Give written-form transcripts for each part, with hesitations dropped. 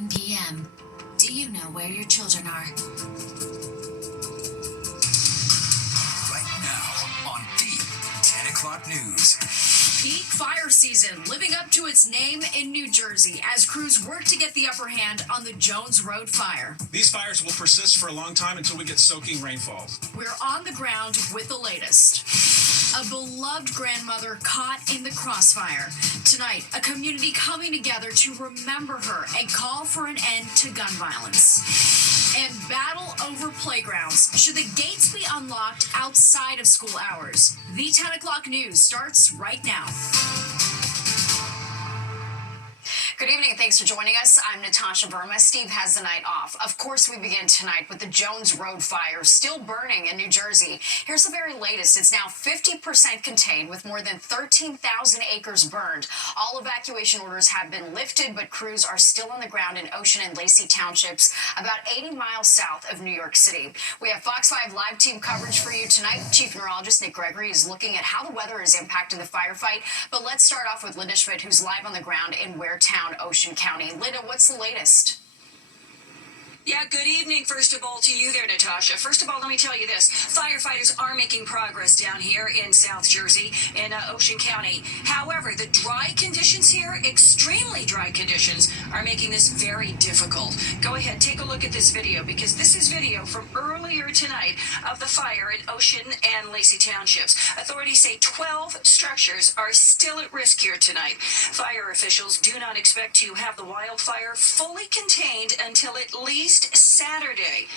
10 p.m. Do you know where your children are? Right now on the 10 o'clock news. Peak fire season living up to its name in New Jersey as crews work to get the upper hand on the Jones Road fire. These fires will persist for a long time until we get soaking rainfall. We're on the ground with the latest. A beloved grandmother caught in the crossfire. Tonight, a community coming together to remember her and call for an end to gun violence. And battle over playgrounds. Should the gates be unlocked outside of school hours? The 10 o'clock news starts right now. Good evening, thanks for joining us. I'm Natasha Verma. Steve has the night off. Of course, we begin tonight with the Jones Road fire still burning in New Jersey. Here's the very latest. It's now 50% contained with more than 13,000 acres burned. All evacuation orders have been lifted, but crews are still on the ground in Ocean and Lacey townships, about 80 miles south of New York City. We have Fox 5 live team coverage for you tonight. Chief Neurologist Nick Gregory is looking at how the weather is impacting the firefight. But let's start off with Linda Schmidt, who's live on the ground in Waretown, Ocean County. Linda, what's the latest? Yeah, good evening, first of all, to you there, Natasha. First of all, let me tell you this. Firefighters are making progress down here in South Jersey, in Ocean County. However, the dry conditions here, extremely dry conditions, are making this very difficult. Go ahead, take a look at this video, because this is video from earlier tonight of the fire in Ocean and Lacey Townships. Authorities say 12 structures are still at risk here tonight. Fire officials do not expect to have the wildfire fully contained until at least Saturday.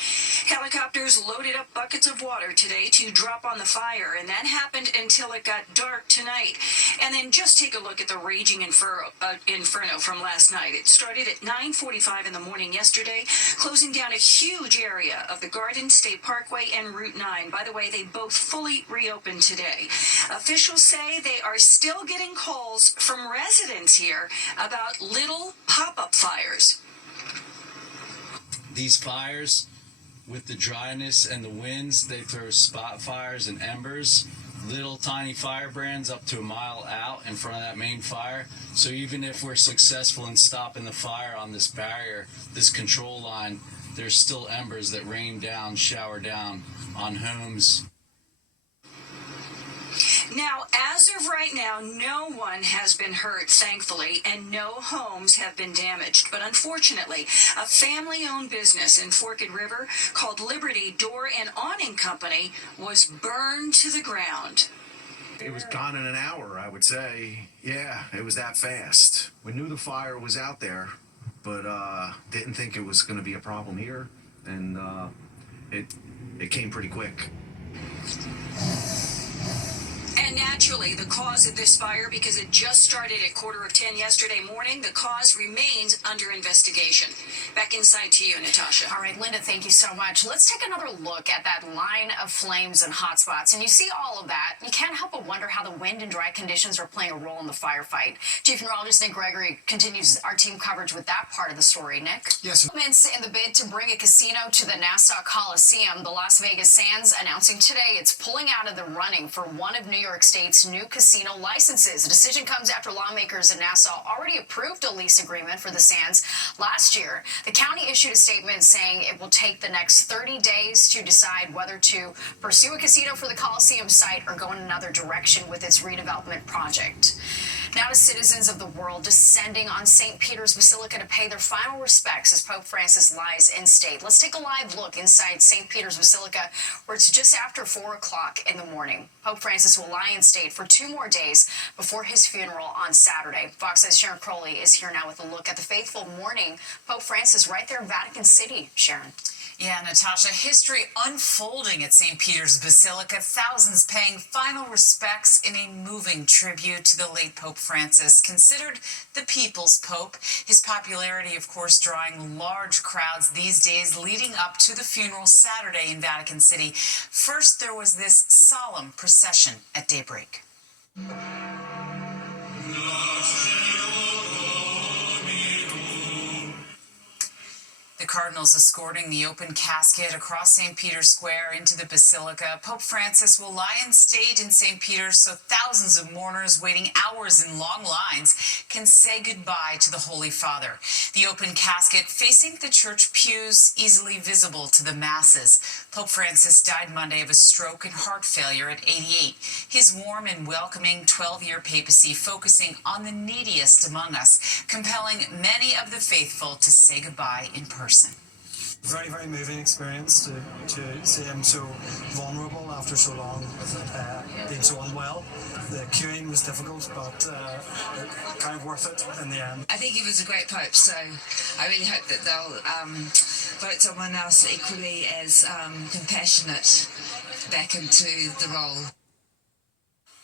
Helicopters loaded up buckets of water today to drop on the fire, and that happened until it got dark tonight. And then just take a look at the raging inferno from last night. It started at 9:45 in the morning yesterday, closing down a huge area of the Garden State Parkway and Route 9. By the way, they both fully reopened today. Officials say they are still getting calls from residents here about little pop-up fires. These fires, with the dryness and the winds, they throw spot fires and embers, little tiny firebrands up to a mile out in front of that main fire. So even if we're successful in stopping the fire on this barrier, this control line, there's still embers that rain down, shower down on homes. Now, as of right now, no one has been hurt, thankfully, and no homes have been damaged. But unfortunately, a family-owned business in Forked River called Liberty Door and Awning Company was burned to the ground. It was gone in an hour, I would say. Yeah, it was that fast. We knew the fire was out there, but didn't think it was going to be a problem here. And it came pretty quick. And naturally, the cause of this fire, because it just started at 9:45 yesterday morning, the cause remains under investigation. Back inside to you, Natasha. All right, Linda, thank you so much. Let's take another look at that line of flames and hotspots. And you see all of that. You can't help but wonder how the wind and dry conditions are playing a role in the firefight. Chief Neurologist Nick Gregory continues our team coverage with that part of the story. Nick? Yes. In the bid to bring a casino to the Nassau Coliseum, the Las Vegas Sands announcing today it's pulling out of the running for one of New York State's new casino licenses. The decision comes after lawmakers in Nassau already approved a lease agreement for the Sands last year. The county issued a statement saying it will take the next 30 days to decide whether to pursue a casino for the Coliseum site or go in another direction with its redevelopment project. Now to citizens of the world descending on St. Peter's Basilica to pay their final respects as Pope Francis lies in state. Let's take a live look inside St. Peter's Basilica, where it's just after 4 o'clock in the morning. Pope Francis will lie in state for 2 more days before his funeral on Saturday. Fox's Sharon Crowley is here now with a look at the faithful mourning Pope Francis right there in Vatican City. Sharon. Yeah, Natasha, history unfolding at St. Peter's Basilica, thousands paying final respects in a moving tribute to the late Pope Francis, considered the people's pope. His popularity, of course, drawing large crowds these days leading up to the funeral Saturday in Vatican City. First, there was this solemn procession at daybreak. The cardinals escorting the open casket across St. Peter's Square into the Basilica, Pope Francis will lie in state in St. Peter's so thousands of mourners waiting hours in long lines can say goodbye to the Holy Father. The open casket facing the church pews, easily visible to the masses. Pope Francis died Monday of a stroke and heart failure at 88. His warm and welcoming 12-year papacy focusing on the neediest among us, compelling many of the faithful to say goodbye in person. Very, very moving experience to see him so vulnerable after so long, being so unwell. The queuing was difficult, but kind of worth it in the end. I think he was a great pope, so I really hope that they'll vote someone else equally as compassionate back into the role.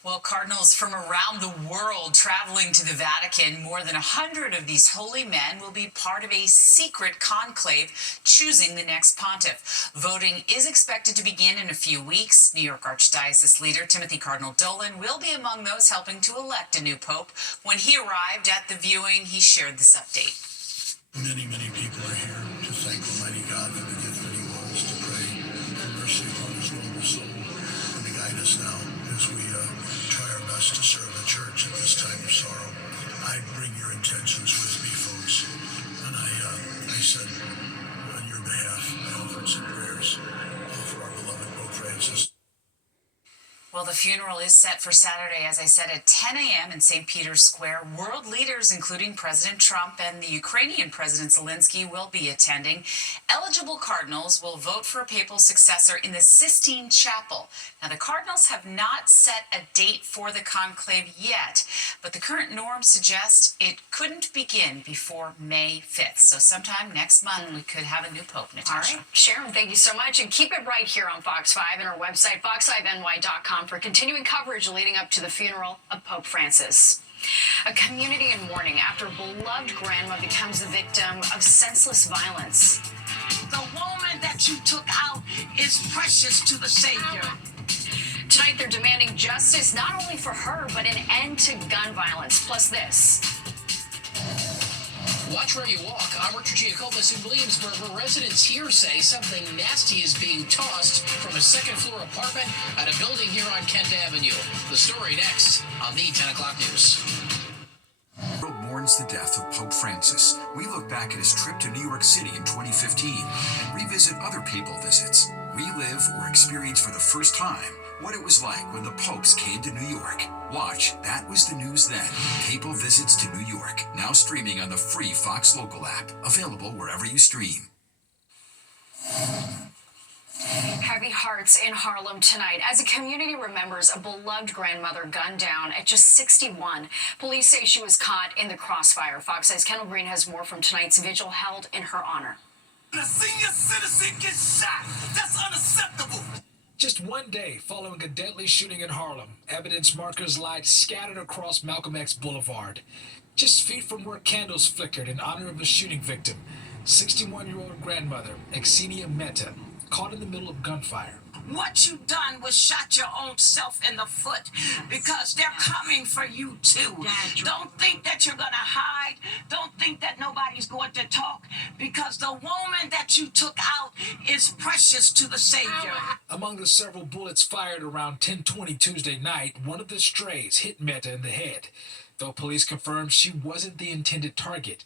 Well, cardinals from around the world traveling to the Vatican, more than 100 of these holy men will be part of a secret conclave choosing the next pontiff. Voting is expected to begin in a few weeks. New York Archdiocese leader Timothy Cardinal Dolan will be among those helping to elect a new pope. When he arrived at the viewing, he shared this update. Many, many people are here to thank Almighty God for the gift that he was, to pray for mercy upon his noble soul, and to guide us now as we try our best to serve the church at this time of sorrow. I bring your intentions with me, folks, and I said on your behalf, I offered some prayers for our beloved Pope Francis. Well, the funeral is set for Saturday, as I said, at 10 a.m. in St. Peter's Square. World leaders, including President Trump and the Ukrainian President Zelensky, will be attending. Eligible cardinals will vote for a papal successor in the Sistine Chapel. Now, the cardinals have not set a date for the conclave yet, but the current norm suggests it couldn't begin before May 5th. So sometime next month, we could have a new pope, Natasha. All right, Sharon, thank you so much. And keep it right here on Fox 5 and our website, fox5ny.com, for continuing coverage leading up to the funeral of Pope Francis. A community in mourning after a beloved grandma becomes the victim of senseless violence. The woman that you took out is precious to the Savior. Tonight, they're demanding justice not only for her, but an end to gun violence. Plus this. Watch where you walk. I'm Richard Giacobas in Williamsburg, where residents here say something nasty is being tossed from a second-floor apartment at a building here on Kent Avenue. The story next on the 10 o'clock news. The world mourns the death of Pope Francis. We look back at his trip to New York City in 2015 and revisit other papal visits. Relive or experience for the first time what it was like when the popes came to New York. Watch That Was the News Then. Papal Visits to New York. Now streaming on the free Fox Local app. Available wherever you stream. Heavy hearts in Harlem tonight as a community remembers a beloved grandmother gunned down at just 61. Police say she was caught in the crossfire. Fox 6's Kendall Green has more from tonight's vigil held in her honor. A senior citizen gets shot. That's unacceptable. Just one day following a deadly shooting in Harlem, evidence markers lied scattered across Malcolm X Boulevard. Just feet from where candles flickered in honor of the shooting victim, 61-year-old grandmother, Xenia Mehta, caught in the middle of gunfire. What you done was shot your own self in the foot because they're coming for you too. Don't think that you're gonna hide. Don't think that nobody's going to talk because the woman that you took out is precious to the Savior. Among the several bullets fired around 10:20 Tuesday night, one of the strays hit Mehta in the head, though police confirmed she wasn't the intended target.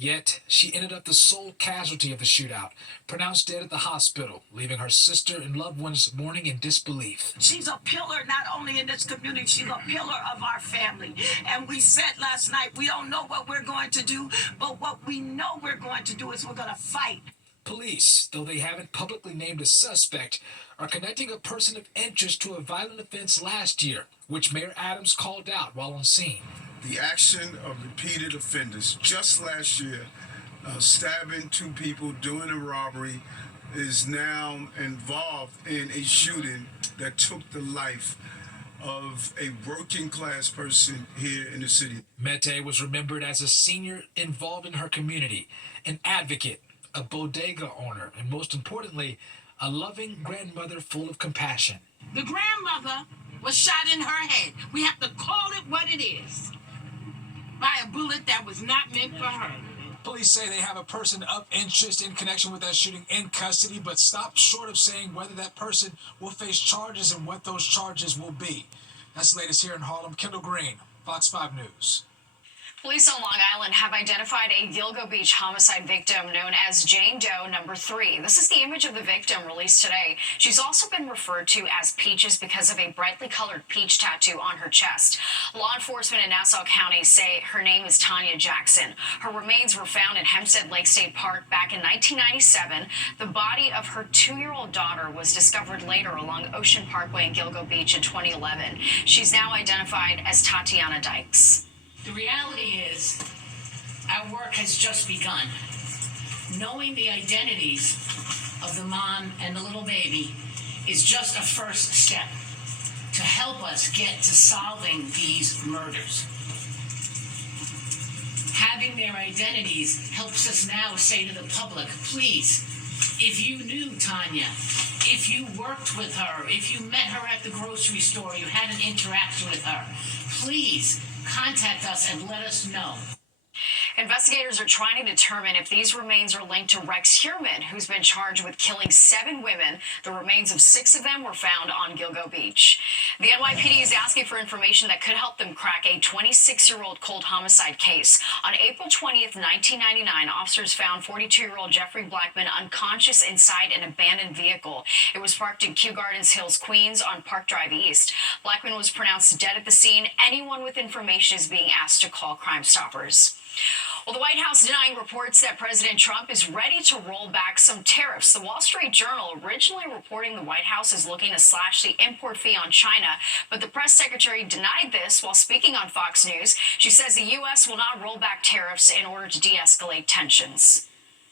Yet, she ended up the sole casualty of the shootout, pronounced dead at the hospital, leaving her sister and loved ones mourning in disbelief. She's a pillar not only in this community, she's a pillar of our family. And we said last night, we don't know what we're going to do, but what we know we're going to do is we're going to fight. Police, though they haven't publicly named a suspect, are connecting a person of interest to a violent offense last year, which Mayor Adams called out while on scene. The action of repeated offenders, just last year, stabbing two people, doing a robbery, is now involved in a shooting that took the life of a working class person here in the city. Mehta was remembered as a senior involved in her community, an advocate, a bodega owner, and most importantly, a loving grandmother full of compassion. The grandmother was shot in her head. We have to call it what it is. By a bullet that was not meant for her. Police say they have a person of interest in connection with that shooting in custody, but stopped short of saying whether that person will face charges and what those charges will be. That's the latest here in Harlem. Kendall Green, Fox 5 News. Police on Long Island have identified a Gilgo Beach homicide victim known as Jane Doe number 3. This is the image of the victim released today. She's also been referred to as Peaches because of a brightly colored peach tattoo on her chest. Law enforcement in Nassau County say her name is Tanya Jackson. Her remains were found in Hempstead Lake State Park back in 1997. The body of her 2-year-old daughter was discovered later along Ocean Parkway in Gilgo Beach in 2011. She's now identified as Tatiana Dykes. The reality is, our work has just begun. Knowing the identities of the mom and the little baby is just a first step to help us get to solving these murders. Having their identities helps us now say to the public, please, if you knew Tanya, if you worked with her, if you met her at the grocery store, you had an interaction with her, please contact us and let us know. Investigators are trying to determine if these remains are linked to Rex Heuermann, who's been charged with killing 7 women. The remains of 6 of them were found on Gilgo Beach. The NYPD is asking for information that could help them crack a 26-year-old cold homicide case. On April 20th, 1999, officers found 42-year-old Jeffrey Blackman unconscious inside an abandoned vehicle. It was parked in Kew Gardens Hills, Queens on Park Drive East. Blackman was pronounced dead at the scene. Anyone with information is being asked to call Crime Stoppers. Well, the White House denying reports that President Trump is ready to roll back some tariffs. The Wall Street Journal originally reporting the White House is looking to slash the import fee on China, but the press secretary denied this while speaking on Fox News. She says the U.S. will not roll back tariffs in order to de-escalate tensions.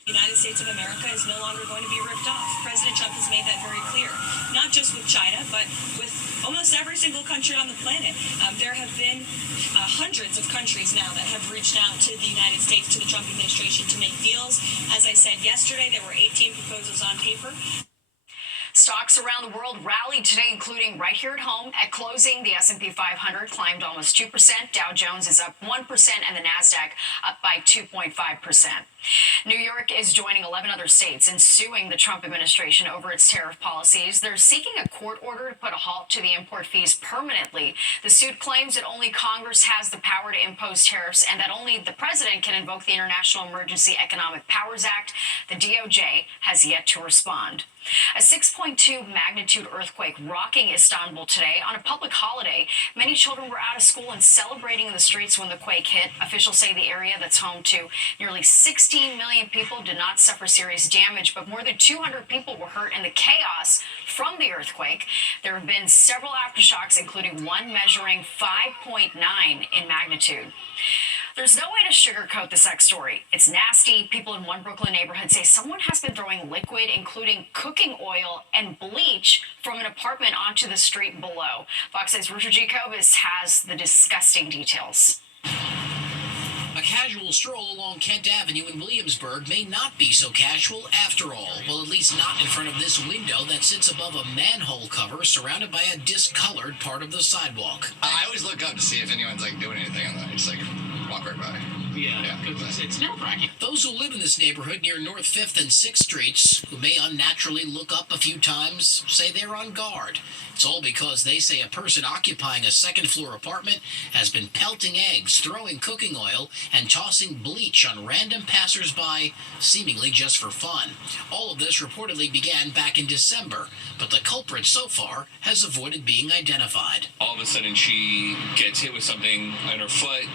The United States of America is no longer going to be ripped off. President Trump has made that very clear, not just with China, but with almost every single country on the planet. There have been hundreds of countries now that have reached out to the United States, to the Trump administration, to make deals. As I said yesterday, there were 18 proposals on paper. Stocks around the world rallied today, including right here at home. At closing, the S&P 500 climbed almost 2%. Dow Jones is up 1%, and the NASDAQ up by 2.5%. New York is joining 11 other states in suing the Trump administration over its tariff policies. They're seeking a court order to put a halt to the import fees permanently. The suit claims that only Congress has the power to impose tariffs and that only the president can invoke the International Emergency Economic Powers Act. The DOJ has yet to respond. A 6.2 magnitude earthquake rocking Istanbul today on a public holiday. Many children were out of school and celebrating in the streets when the quake hit. Officials say the area that's home to nearly 16 million people did not suffer serious damage, but more than 200 people were hurt in the chaos from the earthquake. There have been several aftershocks, including one measuring 5.9 in magnitude. There's no way to sugarcoat the sex story. It's nasty. People in one Brooklyn neighborhood say someone has been throwing liquid, including cooking oil and bleach, from an apartment onto the street below. Fox 6's Richard G. Kobus has the disgusting details. A casual stroll along Kent Avenue in Williamsburg may not be so casual after all. Well, at least not in front of this window that sits above a manhole cover surrounded by a discolored part of the sidewalk. I always look up to see if anyone's doing anything on that. Just walk right by. Yeah, because it's nerve-wracking. Those who live in this neighborhood near North 5th and 6th Streets, who may unnaturally look up a few times, say they're on guard. It's all because they say a person occupying a second-floor apartment has been pelting eggs, throwing cooking oil, and tossing bleach on random passersby, seemingly just for fun. All of this reportedly began back in December, but the culprit so far has avoided being identified. All of a sudden she gets hit with something on her foot,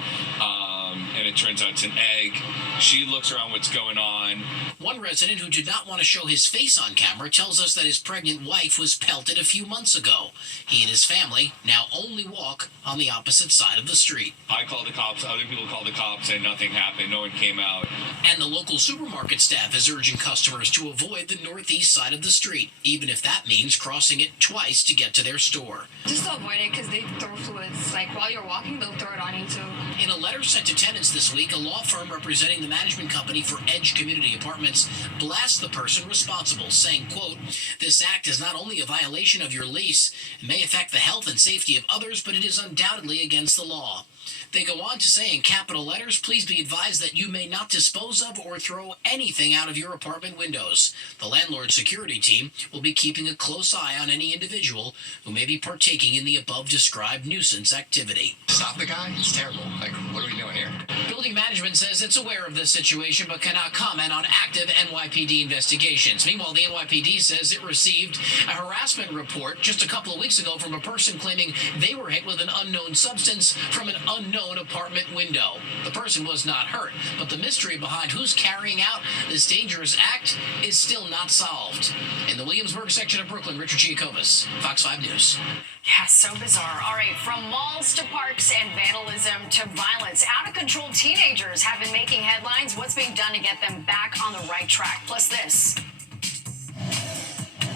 and it turns out it's an egg. She looks around what's going on. One resident who did not want to show his face on camera tells us that his pregnant wife was pelted a few months ago. He and his family now only walk on the opposite side of the street. I called the cops, other people called the cops, and nothing happened. No one came out. And the local supermarket staff is urging customers to avoid the northeast side of the street, even if that means crossing it twice to get to their store. Just avoid it because they throw fluids. While you're walking, they'll throw it on you too. In a letter sent to tenants this week, a law firm representing the management company for Edge Community Apartments blasts the person responsible, saying, quote, "This act is not only a violation of your lease, it may affect the health and safety of others, but it is undoubtedly against the law. They go on to say in capital letters, please be advised that you may not dispose of or throw anything out of your apartment windows. The landlord security team will be keeping a close eye on any individual who may be partaking in the above described nuisance activity. Stop the guy? It's terrible. Like, what are we doing here? Building management says it's aware of this situation but cannot comment on active NYPD investigations. Meanwhile, the NYPD says it received a harassment report just a couple of weeks ago from a person claiming they were hit with an unknown substance from an unknown apartment window. The person was not hurt, but the mystery behind who's carrying out this dangerous act is still not solved. In the Williamsburg section of Brooklyn, Richard Giacobas, Fox 5 News. Yeah, so bizarre. All right, from malls to parks and vandalism to violence, out-of-control teenagers have been making headlines. What's being done to get them back on the right track? Plus this.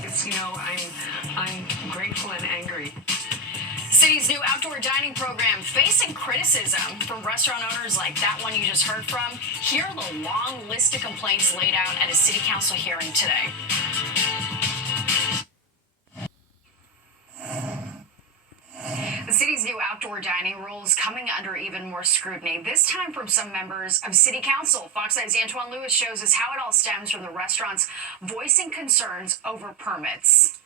It's, I'm grateful and angry. City's new outdoor dining program facing criticism from restaurant owners like that one you just heard from. Here are the long list of complaints laid out at a city council hearing today. The city's new outdoor dining rules coming under even more scrutiny, this time from some members of city council. Fox 9's Antoine Lewis shows us how it all stems from the restaurants voicing concerns over permits.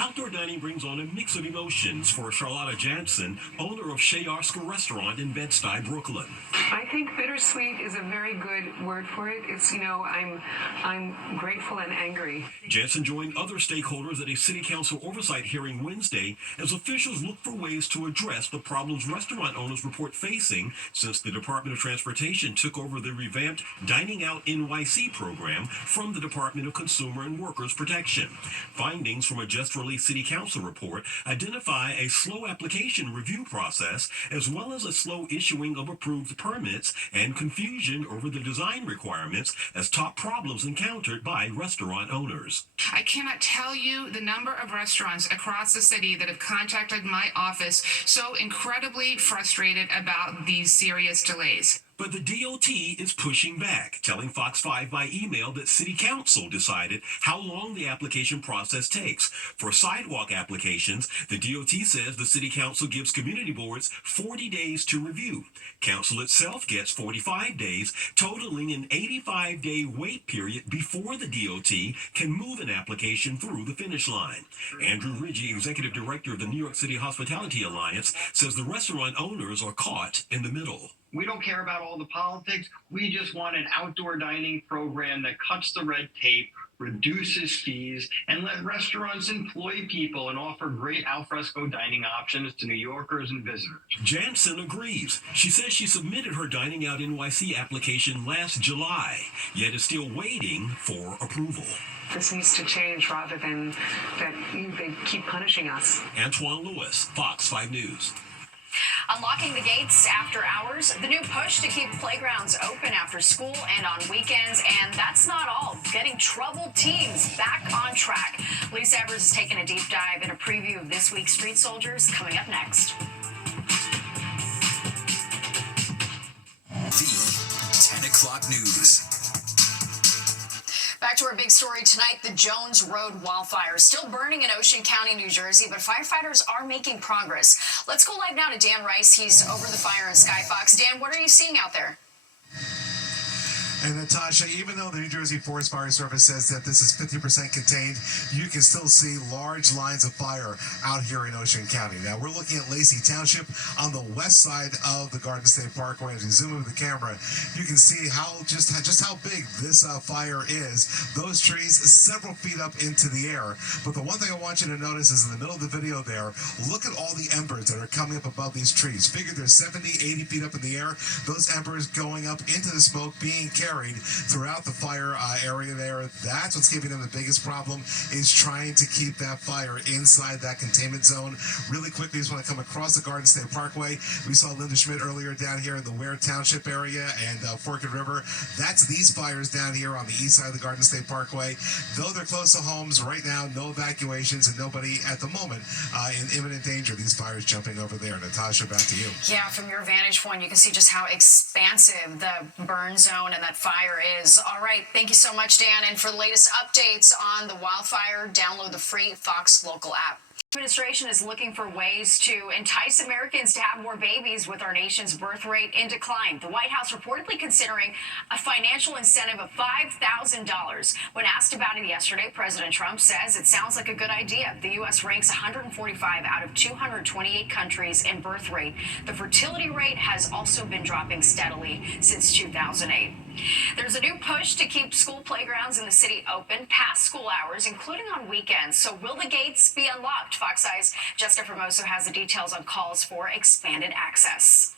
Outdoor dining brings on a mix of emotions for Charlotta Jansen, owner of Chez Oscar Restaurant in Bed-Stuy, Brooklyn. I think bittersweet is a very good word for it. It's, I'm grateful and angry. Jansen joined other stakeholders at a city council oversight hearing Wednesday as officials look for ways to address the problems restaurant owners report facing since the Department of Transportation took over the revamped Dining Out NYC program from the Department of Consumer and Workers Protection. Findings from a just-released city council report identify a slow application review process as well as a slow issuing of approved permits and confusion over the design requirements as top problems encountered by restaurant owners. I cannot tell you the number of restaurants across the city that have contacted my office so incredibly frustrated about these serious delays. But the DOT is pushing back, telling Fox 5 by email that City Council decided how long the application process takes. For sidewalk applications, the DOT says the City Council gives community boards 40 days to review. Council itself gets 45 days, totaling an 85-day wait period before the DOT can move an application through the finish line. Andrew Ridgey, Executive Director of the New York City Hospitality Alliance, says the restaurant owners are caught in the middle. We don't care about all the politics. We just want an outdoor dining program that cuts the red tape, reduces fees, and let restaurants employ people and offer great alfresco dining options to New Yorkers and visitors. Jansen agrees. She says she submitted her Dining Out NYC application last July, yet is still waiting for approval. This needs to change rather than that they keep punishing us. Antoine Lewis, Fox 5 News. Unlocking the gates after hours, the new push to keep playgrounds open after school and on weekends. And that's not all. Getting troubled teens back on track. Lisa Evers is taking a deep dive in a preview of this week's Street Soldiers coming up next. The 10 o'clock news. Back to our big story tonight, the Jones Road wildfire still burning in Ocean County, New Jersey, but firefighters are making progress. Let's go live now to Dan Rice. He's over the fire in Sky Fox. Dan, what are you seeing out there? And Natasha, even though the New Jersey Forest Fire Service says that this is 50% contained, you can still see large lines of fire out here in Ocean County. Now, we're looking at Lacey Township on the west side of the Garden State Parkway. As we zoom in with the camera, you can see just how big this fire is. Those trees several feet up into the air. But the one thing I want you to notice is in the middle of the video there, look at all the embers that are coming up above these trees. Figure they're 70, 80 feet up in the air. Those embers going up into the smoke, being carried throughout the fire area there. That's what's giving them the biggest problem, is trying to keep that fire inside that containment zone. Really quickly, just want to come across the Garden State Parkway. We saw Linda Schmidt earlier down here in the Ware Township area and Forked River. That's these fires down here on the east side of the Garden State Parkway. Though they're close to homes right now, no evacuations and nobody at the moment in imminent danger. These fires jumping over there. Natasha, back to you. Yeah, from your vantage point, you can see just how expansive the burn zone and that fire is. All right, thank you so much, Dan. And for the latest updates on the wildfire, download the free Fox Local app. Administration is looking for ways to entice Americans to have more babies with our nation's birth rate in decline. The White House reportedly considering a financial incentive of $5,000. When asked about it yesterday, President Trump says it sounds like a good idea. The U.S. ranks 145 out of 228 countries in birth rate. The fertility rate has also been dropping steadily since 2008. There's a new push to keep school playgrounds in the city open past school hours, including on weekends. So will the gates be unlocked? Fox Eye's Jessica Formoso has the details on calls for expanded access.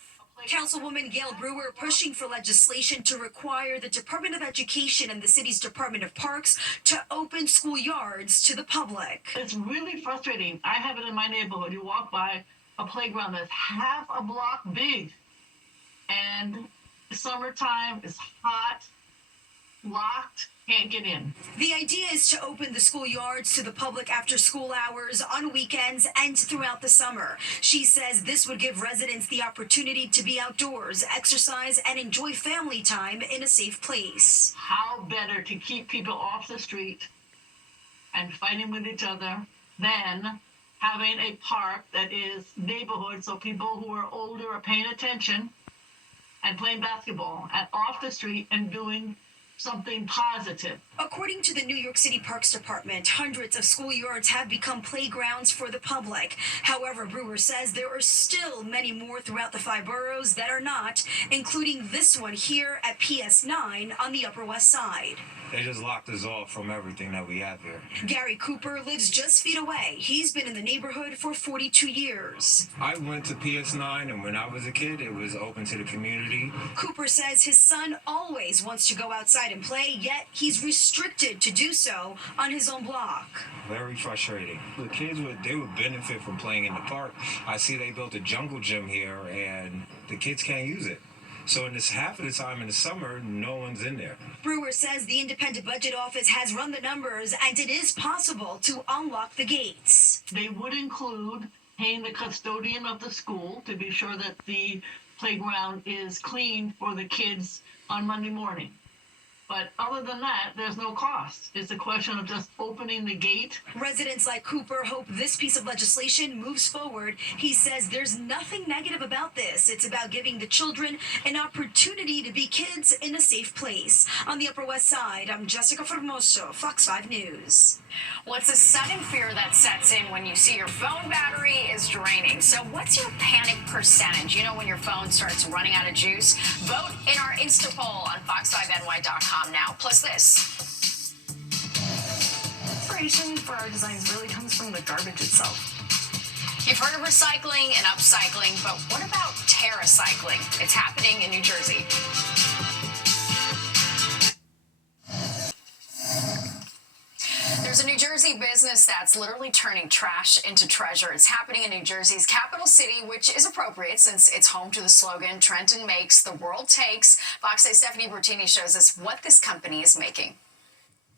Councilwoman Gail Brewer pushing for legislation to require the Department of Education and the city's Department of Parks to open schoolyards to the public. It's really frustrating. I have it in my neighborhood. You walk by a playground that's half a block big, and summertime is hot, locked, can't get in. The idea is to open the schoolyards to the public after school hours, on weekends, and throughout the summer. She says this would give residents the opportunity to be outdoors, exercise, and enjoy family time in a safe place. How better to keep people off the street and fighting with each other than having a park that is neighborhood so people who are older are paying attention and playing basketball and off the street and doing something positive. According to the New York City Parks Department, hundreds of schoolyards have become playgrounds for the public. However, Brewer says there are still many more throughout the 5 boroughs that are not, including this one here at PS 9 on the Upper West Side. They just locked us off from everything that we have here. Gary Cooper lives just feet away. He's been in the neighborhood for 42 years. I went to PS9, and when I was a kid, it was open to the community. Cooper says his son always wants to go outside and play, yet he's restricted to do so on his own block. Very frustrating. The kids would benefit from playing in the park. I see they built a jungle gym here, and the kids can't use it. So in this half of the time in the summer, no one's in there. Brewer says the Independent Budget Office has run the numbers, and it is possible to unlock the gates. They would include paying the custodian of the school to be sure that the playground is clean for the kids on Monday morning. But other than that, there's no cost. It's a question of just opening the gate. Residents like Cooper hope this piece of legislation moves forward. He says there's nothing negative about this. It's about giving the children an opportunity to be kids in a safe place. On the Upper West Side, I'm Jessica Formoso, Fox 5 News. Well, it's a sudden fear that sets in when you see your phone battery is draining. So what's your panic percentage? You know, when your phone starts running out of juice? Vote in our Insta poll on fox5ny.com now. Plus this. Inspiration for our designs really comes from the garbage itself. You've heard of recycling and upcycling, but what about TerraCycling? It's happening in New Jersey. There's a New Jersey business that's literally turning trash into treasure. It's happening in New Jersey's capital city, which is appropriate since it's home to the slogan, Trenton makes, the world takes. Fox 8's Stephanie Bertini shows us what this company is making.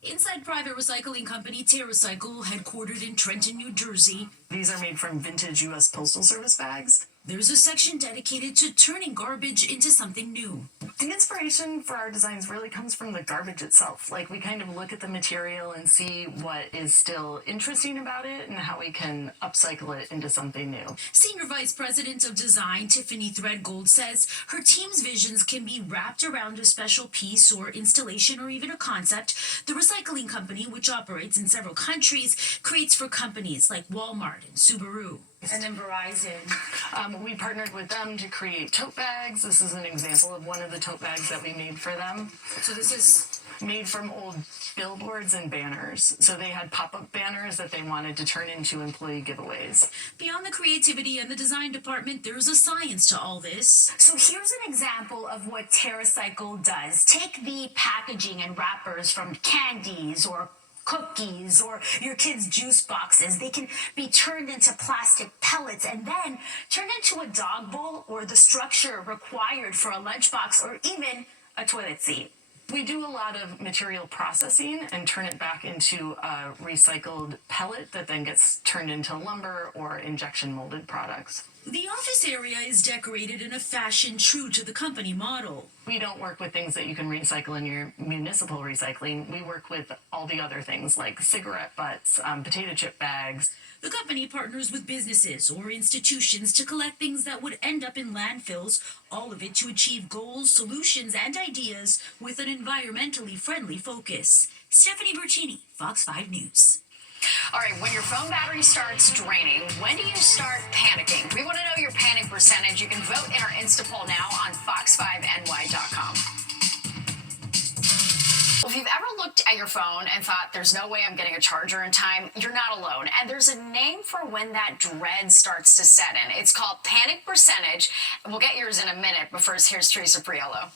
Inside private recycling company TerraCycle, headquartered in Trenton, New Jersey. These are made from vintage U.S. Postal Service bags. There's a section dedicated to turning garbage into something new. The inspiration for our designs really comes from the garbage itself. Like, we kind of look at the material and see what is still interesting about it and how we can upcycle it into something new. Senior Vice President of Design Tiffany Threadgold says her team's visions can be wrapped around a special piece or installation or even a concept. The recycling company, which operates in several countries, creates for companies like Walmart and Subaru. And then Verizon. We partnered with them to create tote bags. This is an example of one of the tote bags that we made for them. So this is made from old billboards and banners. So they had pop-up banners that they wanted to turn into employee giveaways. Beyond the creativity and the design department, there's a science to all this. So here's an example of what TerraCycle does. Take the packaging and wrappers from candies or cookies or your kids' juice boxes. They can be turned into plastic pellets and then turned into a dog bowl or the structure required for a lunchbox or even a toilet seat. We do a lot of material processing and turn it back into a recycled pellet that then gets turned into lumber or injection molded products. The office area is decorated in a fashion true to the company model. We don't work with things that you can recycle in your municipal recycling. We work with all the other things like cigarette butts, potato chip bags. The company partners with businesses or institutions to collect things that would end up in landfills, all of it to achieve goals, solutions, and ideas with an environmentally friendly focus. Stephanie Bertini, Fox 5 News. All right, when your phone battery starts draining, when do you start panicking? We want to know your panic percentage. You can vote in our Insta poll now on fox5ny.com. If you've ever looked at your phone and thought, there's no way I'm getting a charger in time, you're not alone. And there's a name for when that dread starts to set in. It's called panic percentage. We'll get yours in a minute, but first, here's Teresa Priolo.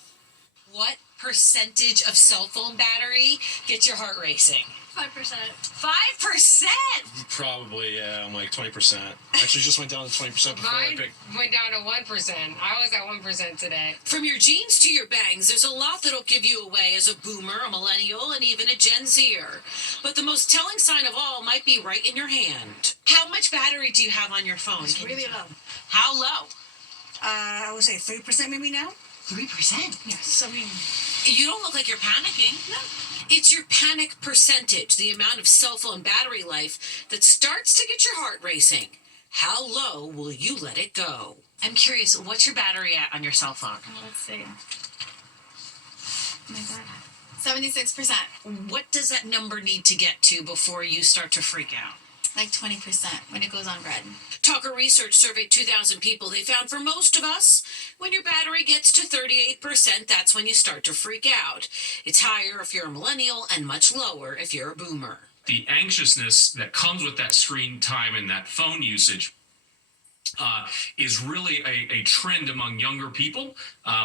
What percentage of cell phone battery gets your heart racing? 5%. 5%? Probably, yeah. I'm like 20%. Actually, just went down to 20% before I picked. Went down to 1%. I was at 1% today. From your jeans to your bangs, there's a lot that'll give you away as a boomer, a millennial, and even a Gen Zer. But the most telling sign of all might be right in your hand. How much battery do you have on your phone? It's really low. How low? I would say 3% maybe now. 3%? Yes, I mean... You don't look like you're panicking. No. It's your panic percentage, the amount of cell phone battery life that starts to get your heart racing. How low will you let it go? I'm curious, what's your battery at on your cell phone? Let's see. Oh my God. 76%. What does that number need to get to before you start to freak out? Like 20% when it goes on red. Talker Research surveyed 2,000 people. They found for most of us, when your battery gets to 38%, that's when you start to freak out. It's higher if you're a millennial and much lower if you're a boomer. The anxiousness that comes with that screen time and that phone usage is really a trend among younger people.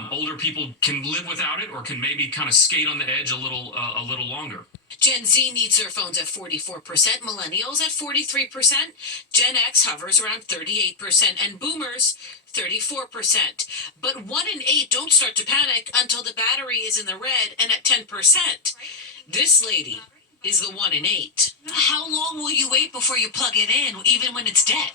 Older people can live without it or can maybe kind of skate on the edge a little longer. Gen Z needs their phones at 44%, millennials at 43%, Gen X hovers around 38%, and boomers 34%. But 1 in 8 don't start to panic until the battery is in the red and at 10%. This lady is the 1 in 8. How long will you wait before you plug it in, even when it's dead?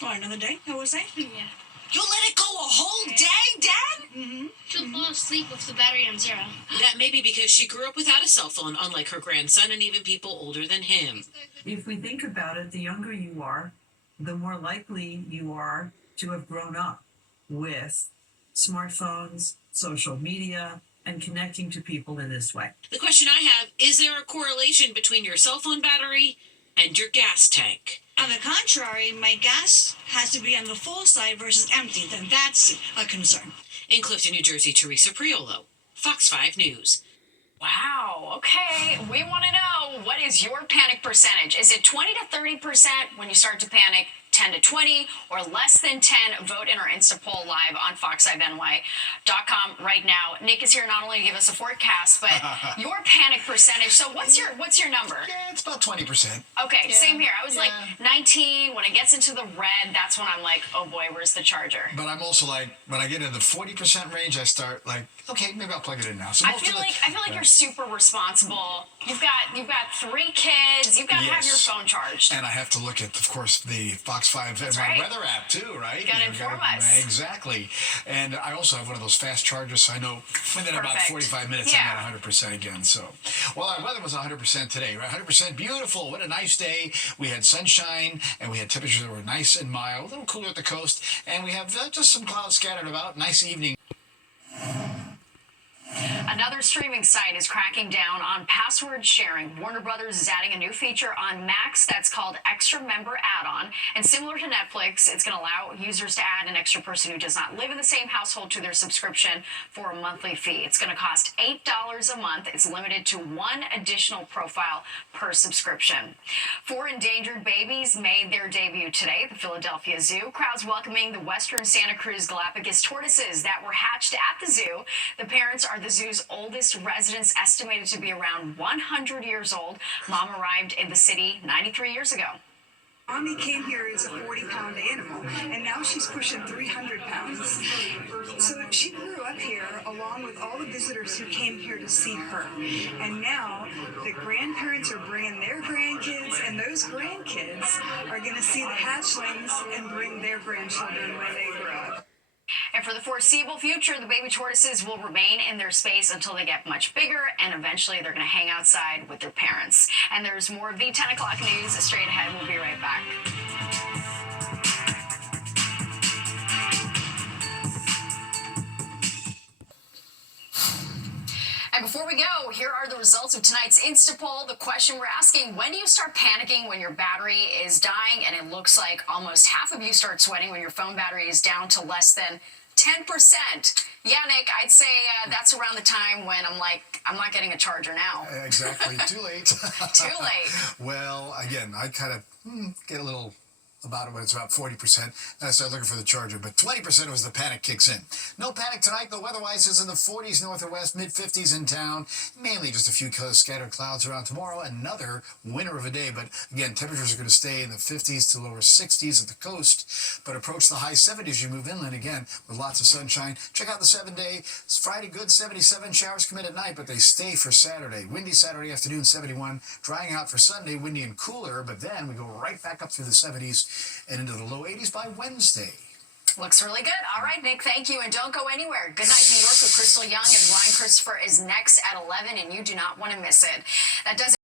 Oh, another day, I would say. Yeah. You'll let it go a whole day, Dad? Mm-hmm. She'll fall asleep with the battery on 0. That may be because she grew up without a cell phone, unlike her grandson and even people older than him. If we think about it, the younger you are, the more likely you are to have grown up with smartphones, social media, and connecting to people in this way. The question I have, is there a correlation between your cell phone battery and your gas tank? On the contrary, my gas has to be on the full side versus empty. Then that's a concern. In Clifton, New Jersey, Teresa Priolo, Fox 5 News. Wow. Okay. We want to know, what is your panic percentage? Is it 20 to 30% when you start to panic? 10 to 20 or less than 10, vote in our Insta poll live on fox5ny.com right now. Nick is here not only to give us a forecast, but your panic percentage. So what's your number? Yeah, it's about 20%. Okay, same here. I was like 19. When it gets into the red, that's when I'm like, oh boy, where's the charger? But I'm also like, when I get into the 40% range, I start like, okay, maybe I'll plug it in now. So I feel like you're super responsible. You've got 3 kids. You've got to have your phone charged. And I have to look at, of course, the Fox 5 and my weather app too, right? You got to inform us. Exactly. And I also have one of those fast chargers, so I know within about 45 minutes I'm at 100% again. So, well, our weather was 100% today, right? 100% beautiful. What a nice day. We had sunshine and we had temperatures that were nice and mild, a little cooler at the coast, and we have just some clouds scattered about. Nice evening. Another streaming site is cracking down on password sharing. Warner Brothers is adding a new feature on Max that's called Extra Member Add-on. And similar to Netflix, it's going to allow users to add an extra person who does not live in the same household to their subscription for a monthly fee. It's going to cost $8 a month. It's limited to 1 additional profile per subscription. 4 endangered babies made their debut today at the Philadelphia Zoo. Crowds welcoming the Western Santa Cruz Galapagos tortoises that were hatched at the zoo. The parents are the zoo's oldest residents, estimated to be around 100 years old. Mom arrived in the city 93 years ago. Mommy came here as a 40-pound animal, and now she's pushing 300 pounds. So she grew up here along with all the visitors who came here to see her. And now the grandparents are bringing their grandkids, and those grandkids are going to see the hatchlings and bring their grandchildren when they grow up. And for the foreseeable future, the baby tortoises will remain in their space until they get much bigger, and eventually they're going to hang outside with their parents. And there's more of the 10 o'clock news straight ahead. We'll be right back. And before we go, here are the results of tonight's Insta poll. The question we're asking, when do you start panicking when your battery is dying? And it looks like almost half of you start sweating when your phone battery is down to less than 10%. Yeah, Nick, I'd say that's around the time when I'm like, I'm not getting a charger now. Exactly. Too late. Too late. Well, again, I kind of get a little about it when it's about 40%. Then I start looking for the charger, but 20% was the panic kicks in. No panic tonight, though. Weather-wise is in the 40s north or west, mid-50s in town. Mainly just a few scattered clouds around tomorrow. Another winter of a day, but again, temperatures are going to stay in the 50s to lower 60s at the coast, but approach the high 70s as you move inland again with lots of sunshine. Check out the 7-day. It's Friday, good 77. Showers come in at night, but they stay for Saturday. Windy Saturday afternoon, 71. Drying out for Sunday, windy and cooler, but then we go right back up through the 70s and into the low 80s by Wednesday. Looks really good. All right, Nick, thank you. And don't go anywhere. Good Night, New York with Crystal Young, and Ryan Christopher is next at 11, and you do not want to miss it. That does